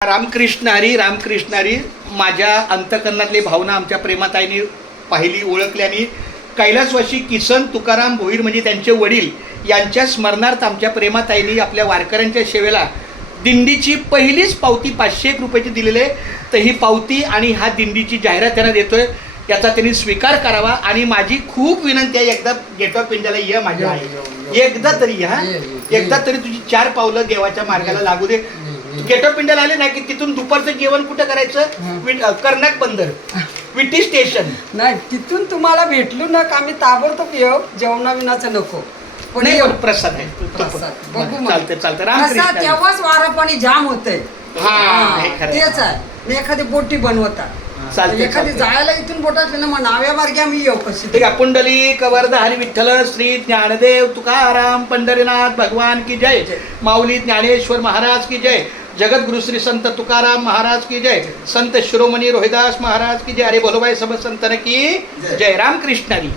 रामकृष्ण हरी, रामकृष्ण हरी. माझ्या अंतकरणातली भावना आमच्या प्रेमाताईंनी पाहिली, ओळखल्याने कैलासवासी किसन तुकाराम भोईर म्हणजे त्यांचे वडील यांच्या स्मरणार्थ आमच्या प्रेमाताईंनी आपल्या वारकऱ्यांच्या सेवेला दिंडीची पहिलीच पावती 501 रुपयाची दिलेली आहे. तर ही पावती आणि हा दिंडीची जाहिरात त्यांना देतोय, याचा त्यांनी स्वीकार करावा. आणि माझी खूप विनंती आहे, एकदा गेट ऑफ इंडियाला ये माझ्या आई, एकदा तरी या, एकदा तरी तुझी 4 पावलं देवाच्या मार्गाला लागू दे. गेट ऑफ इंडियाला आले नाही की तिथून दुपारचं जेवण कुठं करायचं, कर्नाक बंदर विटी स्टेशन नाही, तिथून तुम्हाला भेटलो ना का आम्ही ताबडतोब येऊ, जेवणाविनाचं नको. पण नाही, येऊ. पण प्रसाद आहे. प्रसाद. बघू मग. चालते चालते. प्रसाद रामकृष्ण तेव्हाच वारं पाणी जाम होतंय. हे खरं आहे. तेच आहे. आणि एखादी बोटी बनवतात, चालते, एखादी चालते. जायला इथून बोट असली ना मग नाव्या मार्गे आम्ही येऊ कशी. ठीक आहे. पुंडलिक वरदा हरी विठ्ठल श्री ज्ञानदेव तुकाराम पंढरीनाथ भगवान की जय. माऊली ज्ञानेश्वर महाराज की जय. जगद्गुरु श्री संत तुकाराम महाराज की जय. संत शिरोमणी रोहिदास महाराज की जय. अरे बोलो भाई सब संतन की जय. रामकृष्ण हरी.